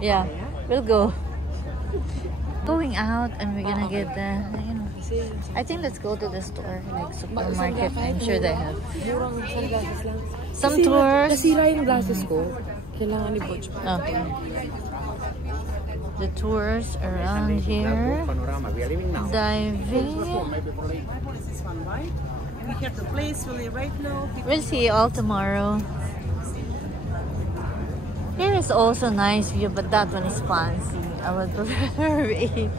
Yeah, we'll go. Going out and we're gonna get the, you know, I think let's go to the store, like supermarket. I'm sure they have some tours. Nasira yung glasses ko. Kailangan ni Butch. Okay. The tours around here. Diving. We have the place really right now. We'll see you all tomorrow. Here is also nice view, but that one is fancy. I would prefer it.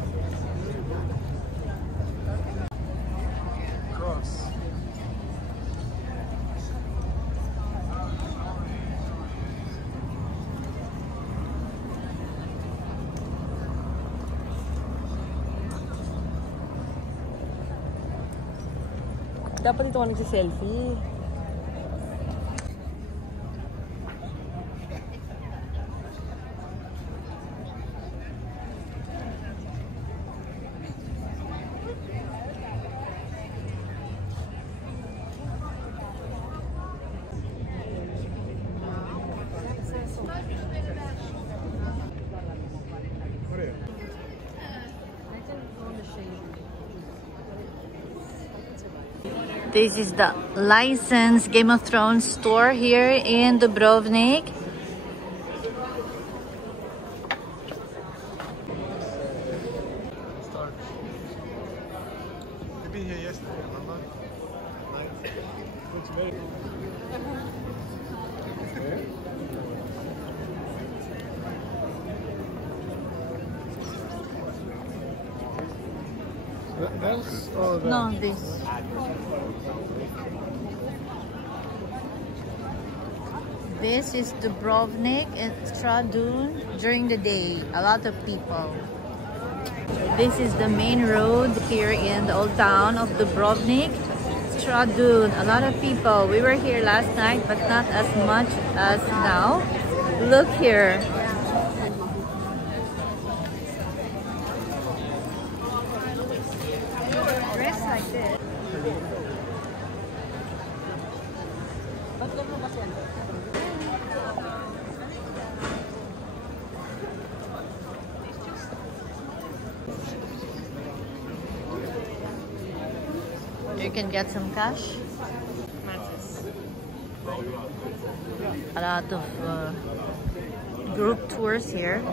Dapat ito ka nagsiselfie. This is the licensed Game of Thrones store here in Dubrovnik. You've been here yesterday, remember? It's very else or the... No, this. This is Dubrovnik and Stradun during the day. A lot of people. This is the main road here in the old town of Dubrovnik. Stradun. A lot of people. We were here last night, but not as much as now. Look here. Dress like this. You can get some cash. A lot of group tours here.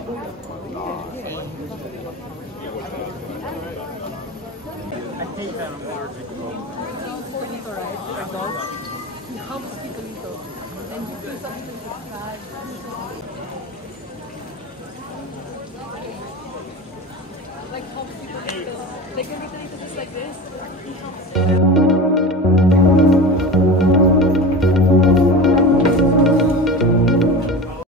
I hate that I'm allergic. Like how people, they can literally